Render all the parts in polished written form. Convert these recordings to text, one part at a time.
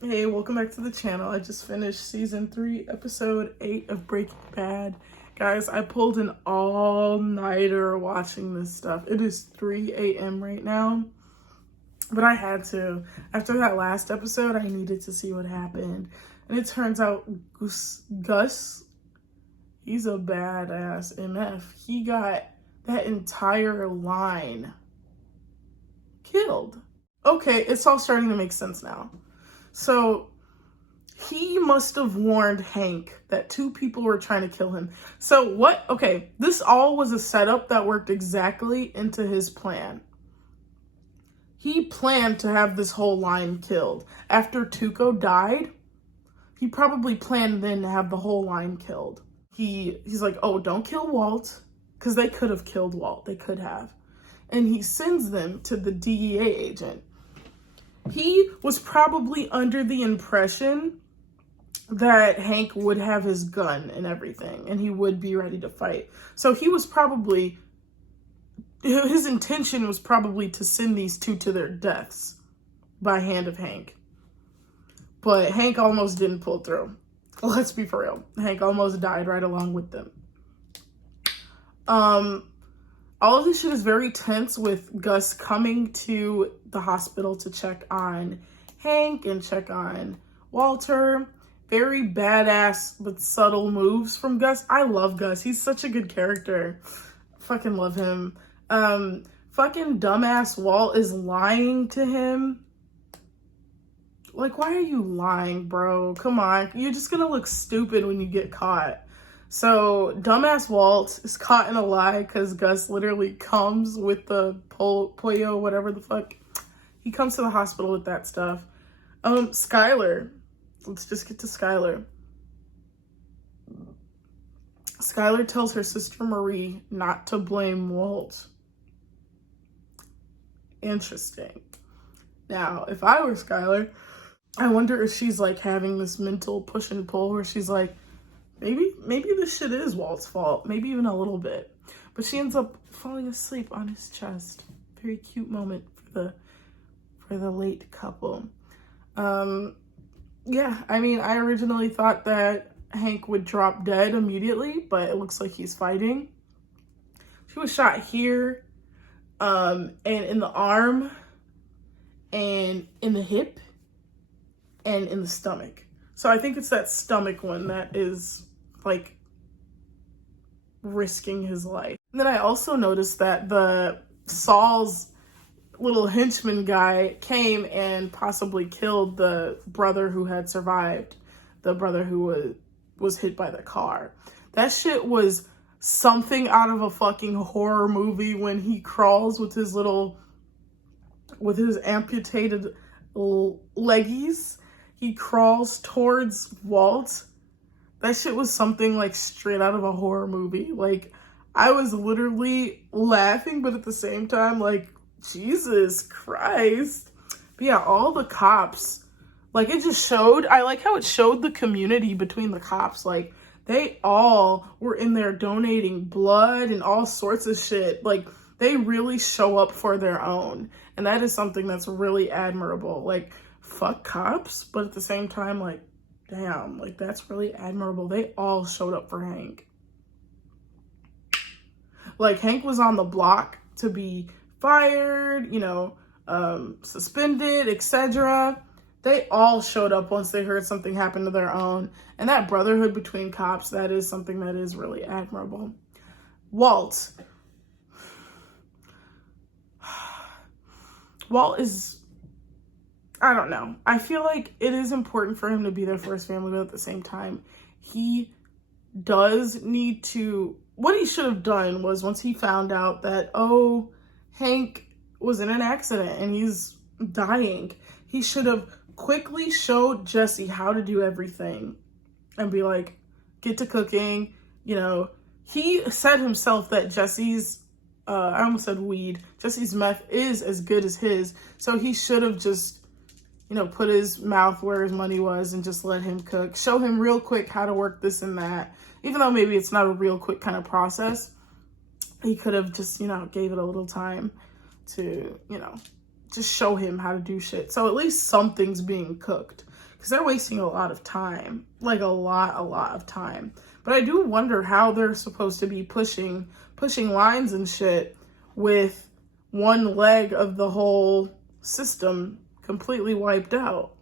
Hey, welcome back to the channel. I just finished season 3, episode 8 of Breaking Bad. Guys, I pulled an all-nighter watching this stuff. It is 3 a.m. right now, but I had to. After that last episode, I needed to see what happened. And it turns out Gus, he's a badass MF. He got that entire line killed. Okay, it's all starting to make sense now. So he must have warned Hank that 2 people were trying to kill him. So what? Okay, this all was a setup that worked exactly into his plan. He planned to have this whole line killed. After Tuco died, he probably planned then to have the whole line killed. He's like, oh, don't kill Walt, because they could have killed Walt. They could have. And he sends them to the DEA agent. He was probably under the impression that Hank would have his gun and everything, and he would be ready to fight. So he was probably, his intention was probably to send these 2 to their deaths by hand of Hank. But Hank almost didn't pull through. Let's be for real. Hank almost died right along with them. All of this shit is very tense with Gus coming to the hospital to check on Hank and check on Walter. Very badass but subtle moves from Gus. I love Gus. He's such a good character. Fucking love him. Fucking dumbass Walt is lying to him. Like, why are you lying, bro? Come on. You're just gonna look stupid when you get caught. So, dumbass Walt is caught in a lie because Gus literally comes with the pollo, whatever the fuck. He comes to the hospital with that stuff. Skyler. Let's just get to Skyler. Skyler tells her sister Marie not to blame Walt. Interesting. Now, if I were Skyler, I wonder if she's like having this mental push and pull where she's like, Maybe this shit is Walt's fault. Maybe even a little bit. But she ends up falling asleep on his chest. Very cute moment for the late couple. Yeah, I mean, I originally thought that Hank would drop dead immediately, but it looks like he's fighting. She was shot here, and in the arm, and in the hip, and in the stomach. So I think it's that stomach one that is like risking his life. And then I also noticed that the Saul's little henchman guy came and possibly killed the brother who had survived, the brother who was hit by the car. That shit was something out of a fucking horror movie when he crawls with his amputated leggies. He crawls towards Walt. That shit was something like straight out of a horror movie. Like, I was literally laughing, but at the same time, like, Jesus Christ. But yeah, all the cops, like, it just showed, I like how it showed the community between the cops. Like, they all were in there donating blood and all sorts of shit. Like, they really show up for their own. And that is something that's really admirable. Like, fuck cops, but at the same time, like, damn, like, that's really admirable. They all showed up for Hank. Like, Hank was on the block to be fired, you know, suspended, etc. They all showed up once they heard something happen to their own. And that brotherhood between cops, that is something that is really admirable. Walt is, I don't know. I feel like it is important for him to be there for his family, but at the same time, he does need to, what he should have done was once he found out that, oh, Hank was in an accident and he's dying, he should have quickly showed Jesse how to do everything and be like, get to cooking. You know, he said himself that Jesse's, I almost said weed, Jesse's meth is as good as his. So he should have just, you know, put his mouth where his money was and just let him cook. Show him real quick how to work this and that. Even though maybe it's not a real quick kind of process, he could have just, you know, gave it a little time to, you know, just show him how to do shit. So at least something's being cooked. because they're wasting a lot of time, like a lot of time. But I do wonder how they're supposed to be pushing lines and shit with one leg of the whole system completely wiped out.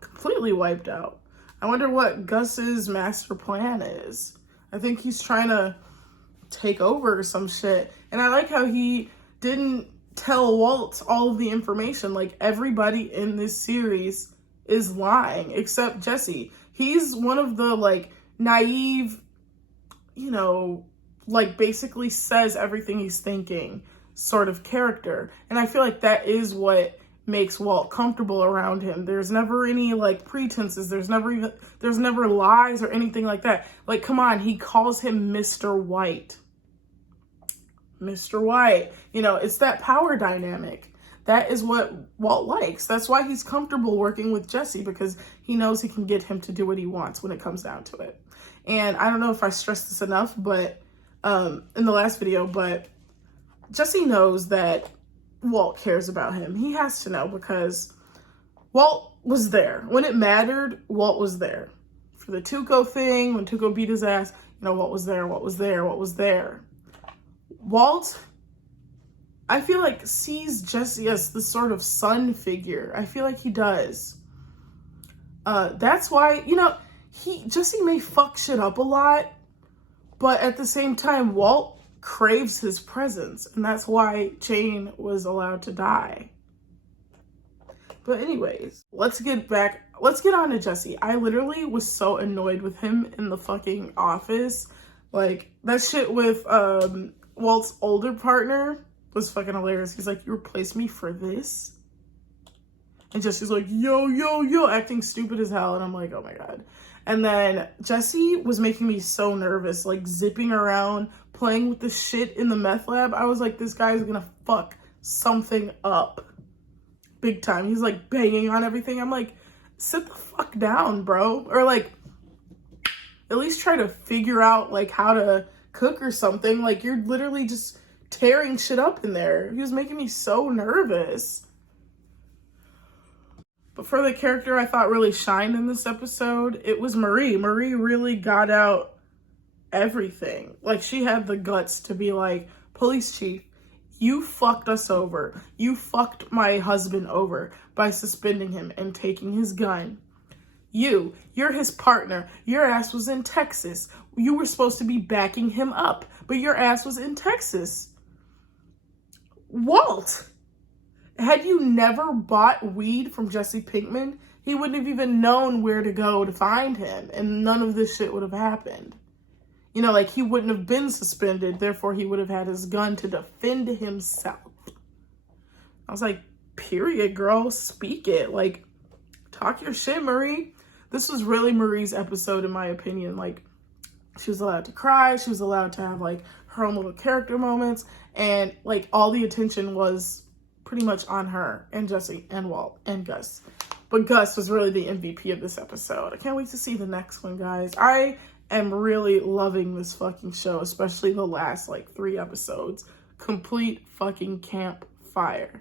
Completely wiped out. I wonder what Gus's master plan is. I think he's trying to take over some shit. And I like how he didn't tell Walt all of the information. Like, everybody in this series is lying except Jesse. He's one of the, like, naive, you know, like, basically says everything he's thinking sort of character. And I feel like that is what makes Walt comfortable around him. There's never any, like, pretenses. There's never lies or anything like that. Like, come on, he calls him Mr. White. Mr. White. You know, it's that power dynamic. That is what Walt likes. That's why he's comfortable working with Jesse, because he knows he can get him to do what he wants when it comes down to it. And I don't know if I stressed this enough, but in the last video, but Jesse knows that Walt cares about him. He has to know, because Walt was there. When it mattered, Walt was there. For the Tuco thing, when Tuco beat his ass, you know, Walt was there, Walt was there, Walt was there. Walt, I feel like, sees Jesse as the sort of son figure. I feel like he does. That's why, you know, Jesse may fuck shit up a lot, but at the same time, Walt craves his presence, and that's why Jane was allowed to die. But anyways, let's get on to Jesse. I literally was so annoyed with him in the fucking office. Like, that shit with Walt's older partner was fucking hilarious. He's like, you replaced me for this? And Jesse's like, yo, acting stupid as hell. And I'm like, oh my God. And then Jesse was making me so nervous, like zipping around, playing with the shit in the meth lab. I was like, this guy's gonna fuck something up big time. He's like banging on everything. I'm like, sit the fuck down, bro. Or like, at least try to figure out like how to cook or something. Like, you're literally just tearing shit up in there. He was making me so nervous. But for the character I thought really shined in this episode, it was Marie. Marie really got out everything. Like, she had the guts to be like, police chief, you fucked us over. You fucked my husband over by suspending him and taking his gun. You're his partner. Your ass was in Texas. You were supposed to be backing him up, but your ass was in Texas. Walt, had you never bought weed from Jesse Pinkman, he wouldn't have even known where to go to find him, and none of this shit would have happened. You know, like, he wouldn't have been suspended, therefore he would have had his gun to defend himself. I was like, period, girl, speak it. Like, talk your shit, Marie. This was really Marie's episode, in my opinion. Like, she was allowed to cry, she was allowed to have, like, her own little character moments, and, like, all the attention was pretty much on her and Jesse and Walt and Gus. But Gus was really the MVP of this episode. I can't wait to see the next one, guys. I am really loving this fucking show, especially the last, like, 3 episodes. Complete fucking campfire.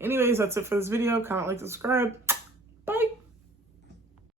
Anyways, that's it for this video. Comment, like, subscribe. Bye.